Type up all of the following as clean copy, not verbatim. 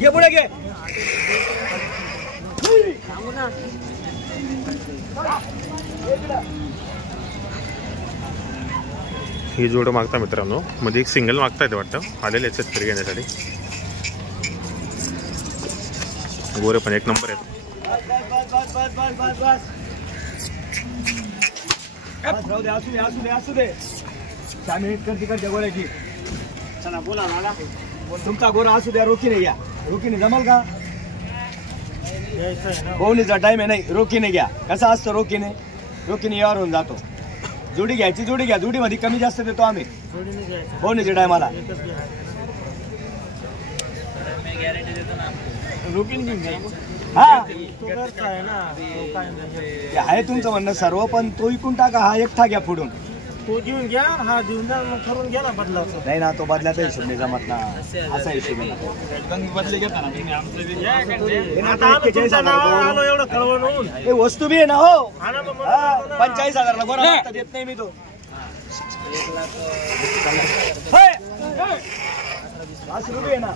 घे पुढे घे. ही जोड मागता मित्रांनो, मध्ये एक सिंगल मागता येते वाटतं, आलेले आहेत शेतकरी घेण्यासाठी. गोरे पण एक नंबर आहेत. असू दे 6 मिनिट करते करते गोऱ्याची. चला बोला दादा, तुमचा गोरा असू द्या. रोकीने घ्या, रोकीने जमल का? बोवणीचा टाइम आहे. नाही रोकीने घ्या. कसा असतो रोकीने? रोकीने यावर होऊन जातो. जोडी घ्यायची, जोडी घ्या. जोडी मध्ये कमी जास्त देतो आम्ही बोवणीच्या टायमाला. हा आहे तुमचं म्हणणं सर्व, पण तो इकून टाका. हा एकटा घ्या पुढून. तो घेऊन घ्या, हा देऊन द्या, मग करून घ्या ना बदला. नाही ना, तो बदल्याचा हिशोब नाही जमत ना. असा हिशोब बदले घेता ना. एवढं कळवून होऊन हे वस्तू बी आहे ना हो. 45,000 ला गोरा देत नाही मी तो. ₹5 ना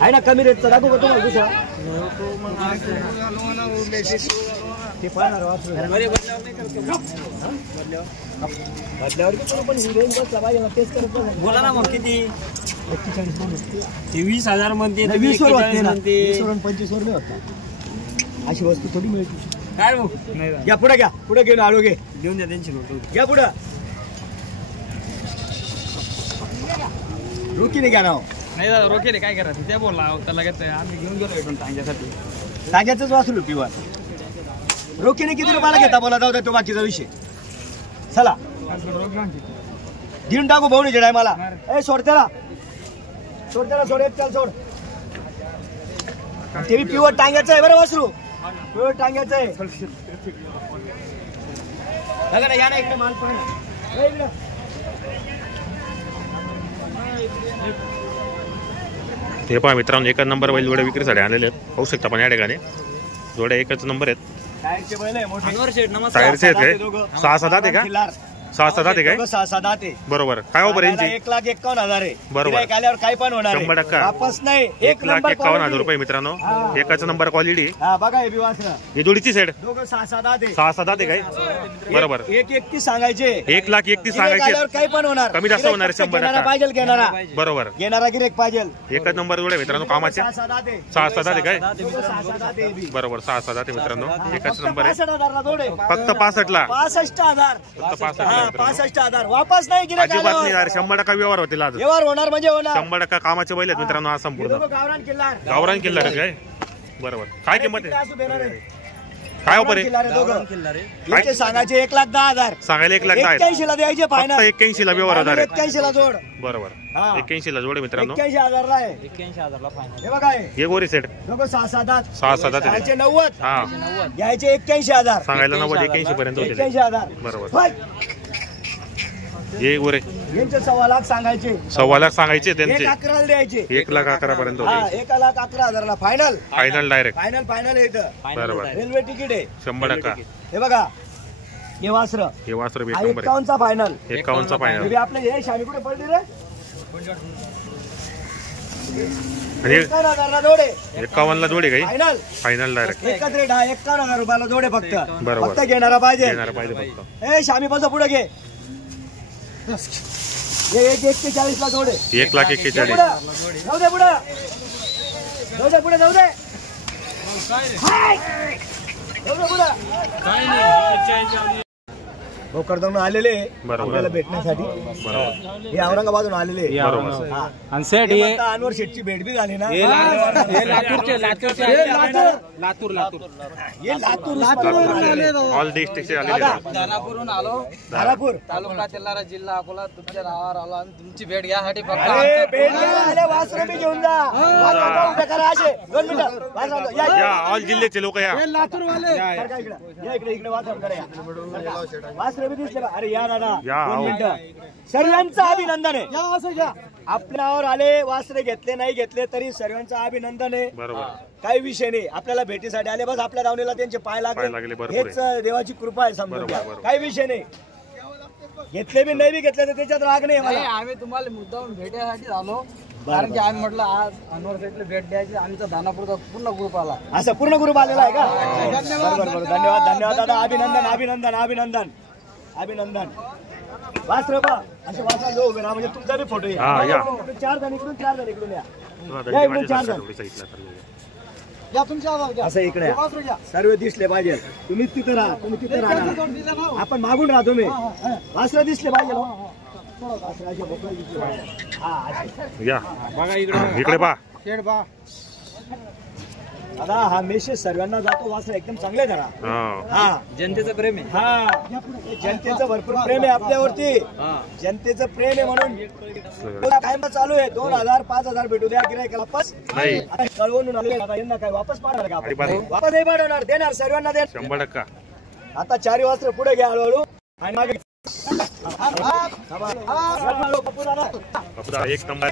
आहे ना. कमी रेटचा दाखवू का तुम्हाला दुसरा? ते बदल्यावर पण बोला ना मग किती? 20,000 म्हणते, 20 वर 25 वर नाही होता. अशी वस्तू थोडी मिळते काय? घ्या पुढे, घ्या पुढे घेऊन आलो. घे देऊन द्या त्यांची नोट. घ्या पुढं. रोकीने घ्या ना. नाही दादा, रोकेले काय करायचं ते बोलला. त्याला घेतोय आम्ही, घेऊन गेलो इकडून टांग्यासाठी. टांग्याच वाचलो पिवा. रोकीने किती रुपयाला घेता बोला? जाऊ द्या तो बाकीचा विषय. चला देऊन टाकू भाऊनीच्या टायमाला. ए सोड त्याला, सोड त्याला, सोड. एक चाल सोड. ते बी पिवट टांग्याचं आहे बरं वासरू. पिवट टांग्याचं आहे. या ना इकडे माल पाहिजे. हे पहा मित्रांनो, एकच नंबर बैल जोड्या विक्रीसाठी आलेले आहेत. पाहू शकता पण या ठिकाणी जोड्या एकच नंबर आहेत. टायरचे बैल आहे मोठे. टायरचे आहेत काय? 6-7 दात आहे का? 6-7 दात आहे काय? 6-7 दात आहे. बरोबर. काय ऑफर यांची? 1,51,000 आहे. बरोबर. आल्यावर काय पण होणार 100% वापस नाही. 1,51,000 रुपये मित्रांनो. एकच नंबर क्वालिटी. हा बघा हे वासरा. ही जोडीची सेट दोघं 6-7 दात आहे. 6-7 दात आहे काय? बरोबर. 1,31 सांगायचे. 1,31,000 सांगायचे. काही पण होणार. कमी जास्त होणार 100%. पाहिजे घेणारा. बरोबर. घेणारा गिरेक पाहिजे. एकच नंबर जोड्या मित्रांनो कामाचे. 6-7 दात आहे. 6-7 दात आहे काय? 6-7 दात आहे. बरोबर. 6-7 दात आहे मित्रांनो. एकच नंबर आहे. 65,000 ला जोडे. फक्त 65 ला. 65,000. फक्त 65 65,000 वापस नाही गिरेक. अजिबात नाही यार. 100% व्यवहार होतील आज. व्यवहार होणार म्हणजे होणार. 100% कामाचे बैल आहेत मित्रांनो. हा संपूर्ण गावरान किल्लार. गावरान किल्लार आहे काय? बरोबर. काय किंमत आहे? काय ऑफर आहे? याचे सांगायचे 1,10,000. सांगायला 1,10,000. 81 ला द्यायचे फायनल. 81 ला व्यवहार होणार आहे. 81 ला जोड. बरोबर. 81 ला जोड मित्रांनो. 81,000 ला आहे. 81,000 ला फायनल. हे बघा हे गोरी सेट. दोघं 6-7 दात. 6-7 दात आहे. याचे 90. हा. याचे 81,000. सांगायला 90 81 पर्यंत होते. 81,000. बरोबर. हे गोरे यांचे 1.25 लाख सांगायचे. 1.25 लाख सांगायचे त्यांचे. 1,11,000 द्यायचे. 1,11,000 पर्यंत होते. 1,11,000 ला फायनल. Final direct. फायनल आहे इथं. बरोबर. रेल्वे तिकीट आहे 100%. हे बघा हे वासर. हे वासर बी 51 चा फायनल. 51 चा फायनल. हे आपले हे शामी कुठे पडली रे? 51,000 ला जोडे. 51 ला जोडे काही फायनल. Final direct. एकच रेट हा 51,000 रुपयाला जोडे फक्त. बरोबर. फक्त घेणारा पाहिजे. फक्त. ए शामी बस पुढे घे. हे 1,41 ला जोडे. 1,41,000. जाऊ दे पुढे. जाऊ दे पुढे. जाऊ दे पुढे. भोकरदन आलेले आपल्याला भेटण्यासाठी. हे औरंगाबादून आलेले. अनवर शेठची भेट बी झाली ना. ऑल डिस्ट्रिक्टचे आलेले. दानापूरहून आलो. दानापूर तालुका तेलारा जिल्हा अकोला. तुमच्या गावावर आलो आम्ही तुमची भेट घ्यासाठी. भेट घ्या. वासरे बी घेऊन जा. असे 2 मिनिटं. ऑल जिल्ह्याचे लोक या. इकडे वासरे बी दिसले. अरे या दादा या. 2 मिनिटं. सर्वांचं अभिनंदन आहे. आपल्यावर आले वासरे घेतले नाही घेतले तरी सर्वांचं अभिनंदन आहे. बरोबर. काही विषय नाही. आपल्याला भेटीसाठी आले बस. आपल्या दावणीला त्यांचे पाय लागले. हेच देवाची कृपा आहे. समजून घ्या. काही विषय नाही. घेतले बी नाही बी घेतले तर त्याच्यात राग नाही मला. आम्ही तुम्हाला मुद्दाम भेटायसाठी आलो, कारण की आम्ही म्हटलं आज अनवर साईडला भेट द्यायची. आमचा दानापूरचा पूर्ण ग्रुप आला. असं पूर्ण ग्रुप आलेला आहे का? बरोबर. धन्यवाद धन्यवाद दादा. अभिनंदन अभिनंदन अभिनंदन अभिनंदन. वासरे बा असे वासरा जो उभे राहा म्हणजे तुमचा बी फोटो आहे. 4 जण इकडून 4 जण इकडून या. इकडून 4 जण या तुमच्या असं इकडे या. सर्व दिसले पाहिजे. तुम्ही तिथे राहा, तुम्ही तिथे राहा. आपण मागून राहा. तुम्ही वासरा दिसले पाहिजे. या बघा इकडे इकडे पहा. शेड बा दादा हा मेसेज सर्वांना जातो. वासरा एकदम चांगले धरा. हा जनतेचं प्रेम आहे. हा जनतेचं भरपूर प्रेम आहे आपल्यावरती. जनतेचं प्रेम आहे म्हणून कायम चालू आहे. 2000 5000 भेटू द्या गिरायकाला वापस नाही. आता कळवून आले यांना काय वापस पाडणार का? अरे बापरे. वापस नाही पाडवणार, देणार सर्वांना देणार. 100%. आता 4 वाजता पुढे घ्या हळूहळू आणि मागे बापू एक नंबर.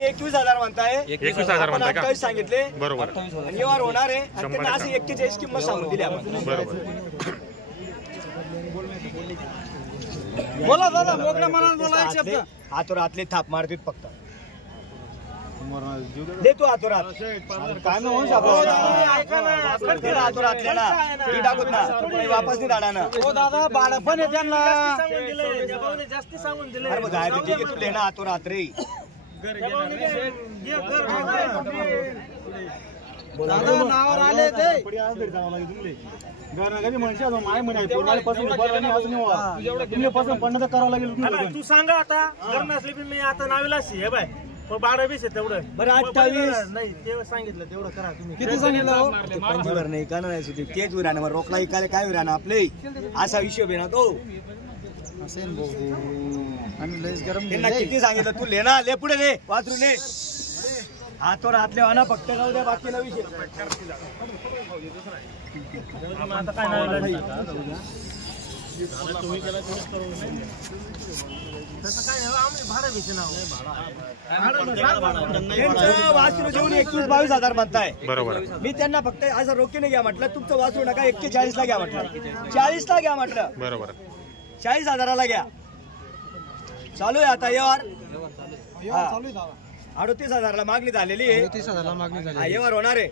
$21,000 म्हणताय. 21,000 म्हणताय का? 28 सांगितले. बरोबर. आणि यावर होणार आहे. आणि त्यांनी असं 41 किंमत सांगून दिली आपण. बरोबर. बोला दादा, मोकळ्या मनात बोला. एक शब्द. हातोरातले थाप मारतील फक्त. देतो हातोरात काय म्हणून हातोरातले ना टाकूत ना वापस नाही दाडा ना. दादा भाडं पण आहे त्यांना. अरे मग आहे ठीक आहे. तू लेना हातोरात रे. दादा नावावर आले ते. तू सांगा आता घर नसले मी आता नावीला हे बाय भाडं बीस आहे तेवढं. बरं 28 नाही ते सांगितलं तेवढं करा तुम्ही. किती सांगितलं? पंजीवर नाही का नाही सुधी तेच उराणा रोखला इकायला काय उराणा आपले असा हिशोब आहे ना तो. आम्ही लयच गरम त्यांना किती सांगितलं तू लेना ले पुढे ले वाचरू ले. हातोर हातले वाना फक्त जाऊ द्या बाकीला विषय. आता काय नाही वासरू घेऊन 21-22,000 म्हणताय. बरोबर. मी त्यांना फक्त असं रोखीने घ्या म्हटलं. तुमचं वासरू नका 41 ला घ्या म्हटलं. 40 ला घ्या म्हटलं. बरोबर. 40,000 घ्या. चालू आहे आता यावर 38,000 मागणी झालेली आहे. 30,000 मागणी झाली. हा यावर होणार आहे.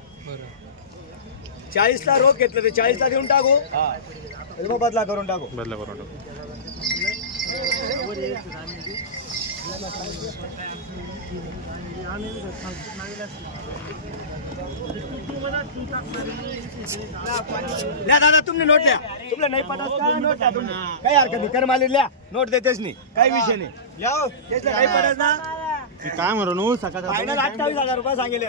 40 ला रोख घेतलं ते 40 ला देऊन टाकू. मग बदला करून टाकू. बदला करून टाकू. दादा तुमने नोट लिया. तुमला नाही पटत का नोट लिया तुम्ही. काही हरकत नाही. कर माली लिया. नोट देतेच नाही. काही विषय नाही. त्याला काही पडत ना. काय म्हणून सकाळ फायनल 28,000 रुपये सांगितले.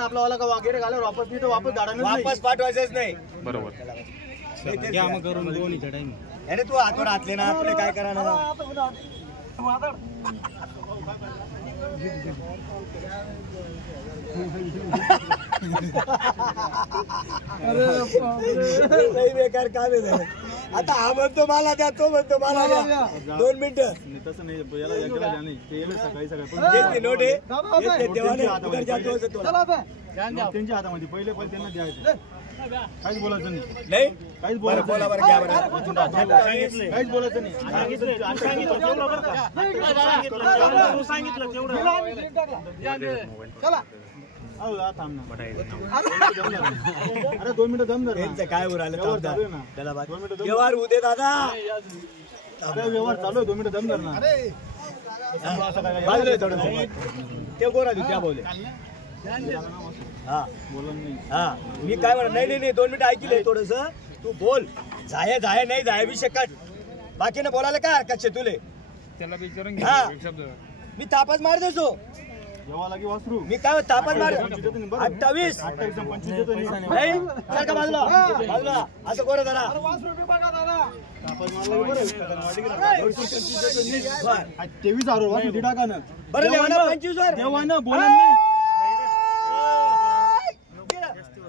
आपला का वगैरे घाला वापस नाही तर वापस झाडानं वापस पाठवायचंच नाही. बरोबर. करून दोन्ही टाइम. अरे तू हातवर हातले ना तुला काय करा ना. बेकार काम आहे. आता हा म्हणतो मला द्या तो म्हणतो मला द्या. 2 मिनिटं तसं नाही याला सकाळी नोट आहे. त्यांच्या हातामध्ये पहिले त्यांना द्यायचं. काहीच बोलायचं नाही. नाही काहीच बोला बोलायचं बरं घ्या बरं. काहीच बोलायचं नाही. सांगितलं चला अरे 2 मिनिटं दम धर. त्यांचं काय उरालं व्यवहार चालू आहे ना. त्याला 2 मिनिटं व्यवहार उदे दादा. अरे व्यवहार चालू आहे. 2 मिनिटं दम धर ना. बाजूला थोडं ते गोरा देऊ त्या बोले. हा बोलून नाही. हा मी काय म्हणा. नाही 2 मिनिटं ऐकले थोडस. तू बोल. जाय नाही जाय विषय कट. बाकीनं बोलायला काय हरकत तुले. त्याला विचारून हा. घे शब्द. मी तापच मार देतो. मी काय तापण मार 28 नाही चल का बाजूला बाजूला असं कोण जरा 23,000 टाका ना बरं देवाना 25 देवानं बोला नाही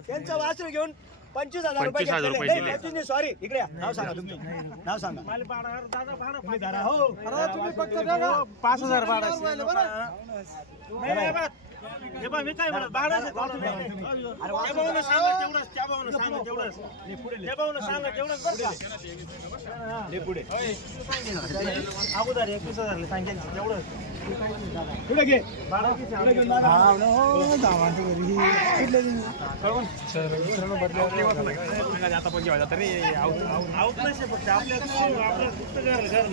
त्यांचं वासरू घेऊन 25,000 रुपये 25,000 रुपये घेतलेले. दिले. नाही, 25 सॉरी इकडे या. नाव सांगा तुमचं नाव सांगा मला भाडं दादा भाडं तुम्ही धरा हो तुम्ही फक्त द्या 5,000 भाडं नाही बा हे बा मी काय म्हणत भाडं त्या भाऊनं सांगा तेवढंच त्या भाऊनं सांगा तेवढंच त्या भाऊनं सांगा तेवढंच बरं का हे पुढे अगोदर 21,000 सांगायचं तेवढंच पुढे घे भाडं पुढे घेऊन दादा. आता पण जेवायचा तरी आऊट नसे फक्त आपल्या फक्त घर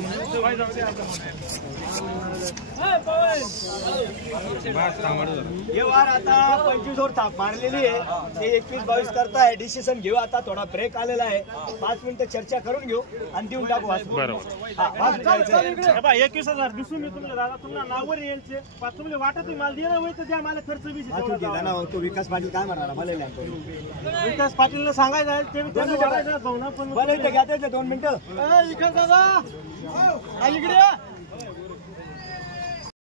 हे वार आता 25 वर थाप मारलेली आहे ते 21-22 करताय डिसिजन घेऊ आता थोडा ब्रेक आलेला आहे 5 मिनिटं चर्चा करून घेऊ आणि देऊन टाकू वासरू. बरोबर हा, वासरू जायचं आहे. 21,000 दिसून मी तुम्हाला दादा तुम्हाला नावर यायचे तुम्हाला वाटत मला दिलं होय तर द्या मला खर्च बी वासरू गेला ना तो विकास पाटील काय म्हणणार मला नाही. विकास पाटीलला सांगायचं आहे ते त्यांना वाटायचं भाऊ ना पण बरं इथे घ्या त्याचे 2 मिनिटं इकडे दादा इकडे या